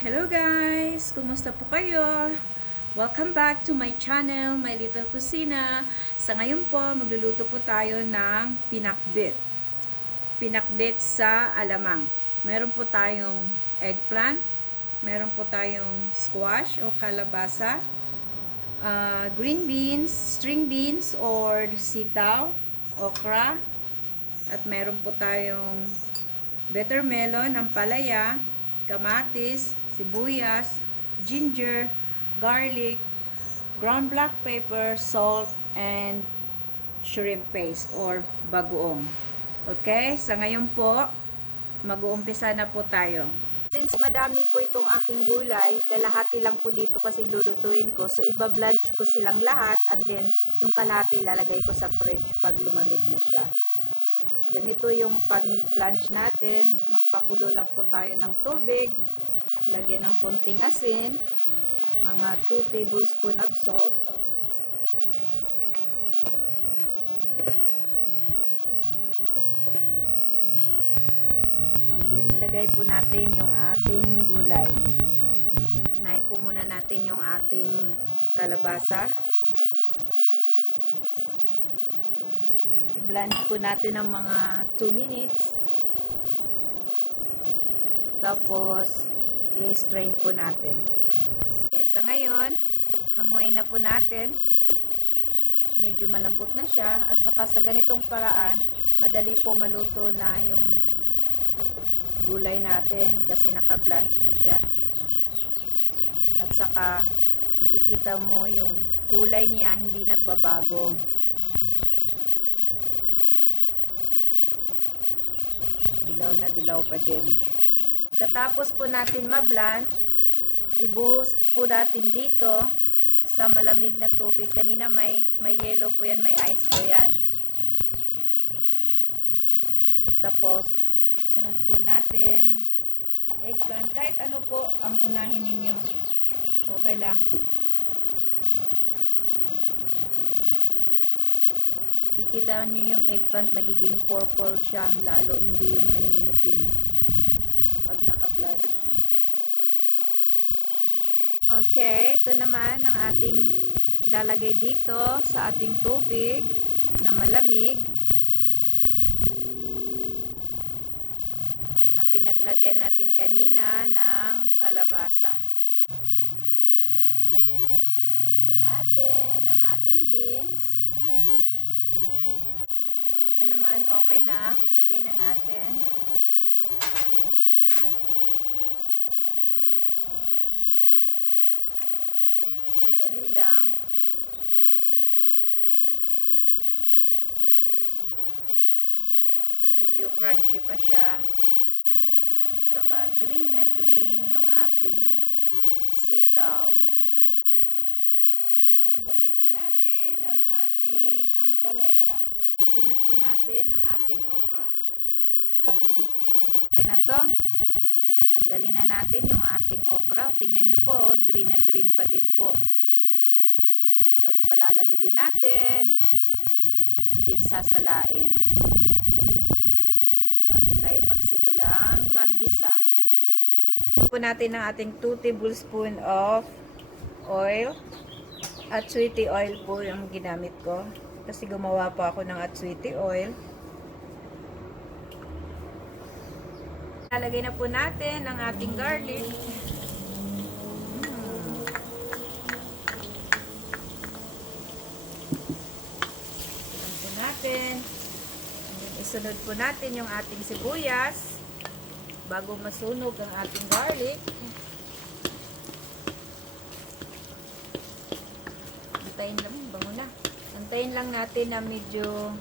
Hello guys! Kumusta po kayo? Welcome back to my channel, My Little Kusina. Sa ngayon po, magluluto po tayo ng pinakbet. Pinakbet sa alamang. Meron po tayong eggplant, meron po tayong squash o kalabasa, green beans, string beans or sitaw, okra, at meron po tayong bitter melon, ampalaya, kamatis, sibuyas, ginger, garlic, ground black pepper, salt, and shrimp paste or bagoong. Okay? Sa ngayon po, mag-uumpisa na po tayo. Since madami po itong aking gulay, kalahati lang po dito kasi lulutuin ko. So, iba-blanch ko silang lahat and then yung kalahati lalagay ko sa fridge pag lumamig na siya. Ganito yung pag-blanch natin. Magpakulo lang po tayo ng tubig. Lagyan ng konting asin. Mga 2 tablespoons of salt. And then, ilagay po natin yung ating gulay. Unahin po muna natin yung ating kalabasa. I-blanch po natin ng mga 2 minutes. Tapos, i-strain po natin. Okay, sa ngayon, hanguin na po natin. Medyo malambot na siya. At saka sa ganitong paraan, madali po maluto na yung gulay natin kasi naka-blanch na siya. At saka, makikita mo yung kulay niya hindi nagbabago. Dilaw na dilaw pa din. Katapos po natin ma-blanch, ibuhos po natin dito sa malamig na tubig. Kanina may yellow po yan, may ice po yan. Tapos, sunod po natin eggplant. Kahit ano po ang unahin ninyo. Okay lang. Kikita nyo yung eggplant, magiging purple siya, lalo hindi yung nangingitim pag naka-blanch. Okay, ito naman ang ating ilalagay dito sa ating tubig na malamig na pinaglagyan natin kanina ng kalabasa. Tapos isunod po natin ang ating beans. Ano naman, okay na. Lagay na natin. Sandali lang. Medyo crunchy pa siya. At saka green na green yung ating sitaw. Ngayon, lagay po natin ang ating ampalaya. Isunod po natin ang ating okra. Okay na to. Tanggalin na natin yung ating okra. Tingnan nyo po, green na green pa din po. Tapos palalamigin natin. And then sasalain. Bago tayo magsimulang maggisa. Po natin ang ating 2 tablespoons of oil. Atsuiti oil po yung ginamit ko. Kasi gumawa pa ako ng atsuiti oil. Lalagay na po natin ang ating garlic. Tignan po natin. Isunod po natin yung ating sibuyas bago masunog ang ating garlic. Antayin lang, bango na. Antayin lang natin na medyo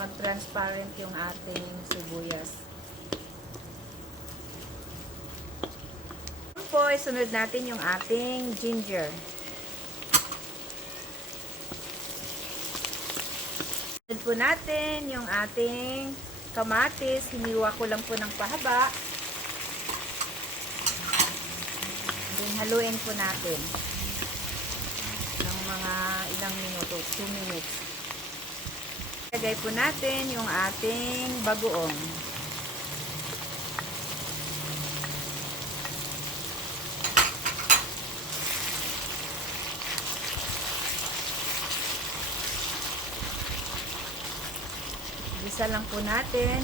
mag-transparent yung ating sibuyas. Po, isunod natin yung ating ginger. Isunod po natin yung ating kamatis. Hiniwa ko lang po ng pahaba. Then, haluin po natin ng mga ilang minuto, 2 minutes. Lagay po natin yung ating bagoong. Igisa lang po natin.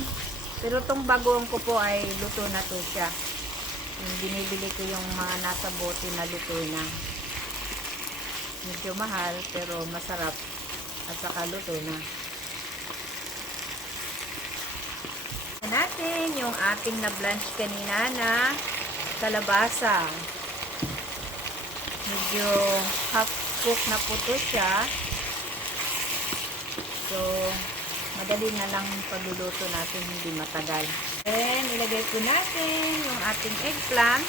Pero itong bagoong ko po ay luto na to siya. Yung binibili ko yung mga nasa bote na luto na. Medyo mahal pero masarap at saka luto na. Natin yung ating na blanch kanina na kalabasa. Medyo half cook na po to siya. So, madali na lang pagluluto natin, hindi matagal. Then, ilagay po natin yung ating eggplant.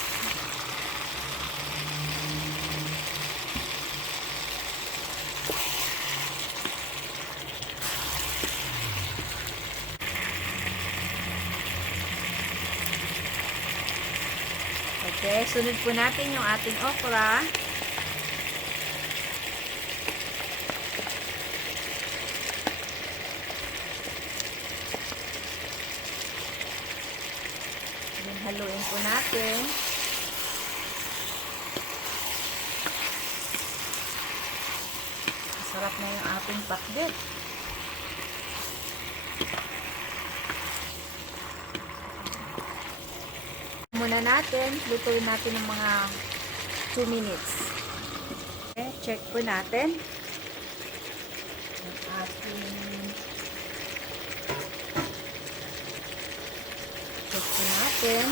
Okay, sunod po natin yung ating okra. Then, haluin po natin. Masarap na yung ating pakbet. Muna natin, lutuin natin ng mga 2 minutes. Okay, check po natin. Ang ating check po natin.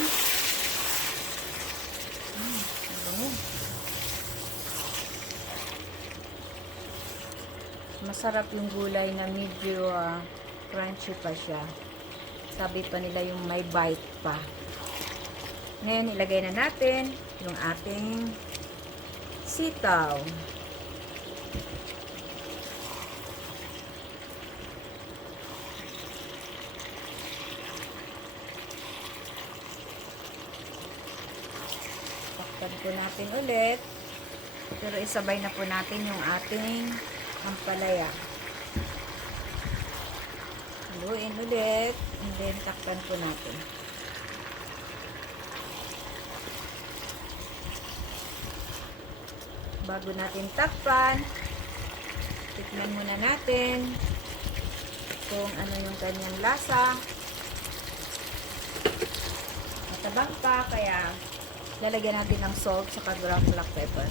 Masarap yung gulay na medyo crunchy pa siya. Sabi pa nila yung may bite pa. Ngayon, ilagay na natin yung ating sitaw. Takpan po natin ulit. Pero isabay na po natin yung ating ampalaya. Haluin ulit. And then, takpan po natin. Bago natin takpan, tikman muna natin kung ano yung kanyang lasa. Matabang pa, kaya lalagyan natin ng salt sa ground black pepper.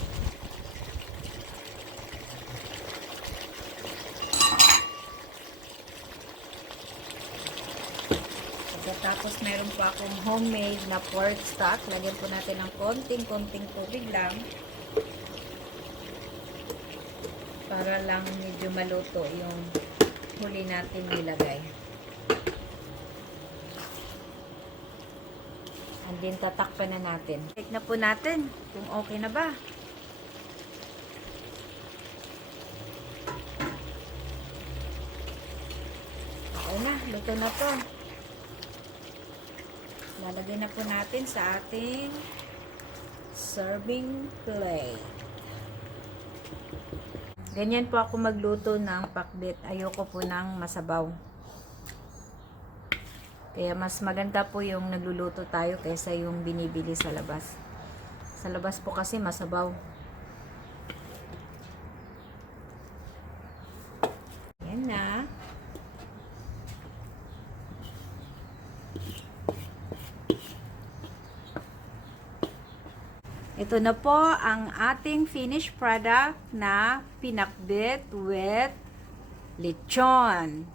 Pagkatapos meron pa akong homemade na pork stock, lagyan po natin ng konting tubig lang. Para lang medyo maluto yung huli natin nilagay. And then tatakpan na natin. Check na po natin kung okay na ba. Okay na, luto na to. Lalagay na po natin sa ating serving plate. Ganyan po ako magluto ng pakbet. Ayoko po ng masabaw. Kaya mas maganda po yung nagluluto tayo kaysa yung binibili sa labas. Sa labas po kasi masabaw. Yan na. Ito na po ang ating finished product na pinakbet with lechon.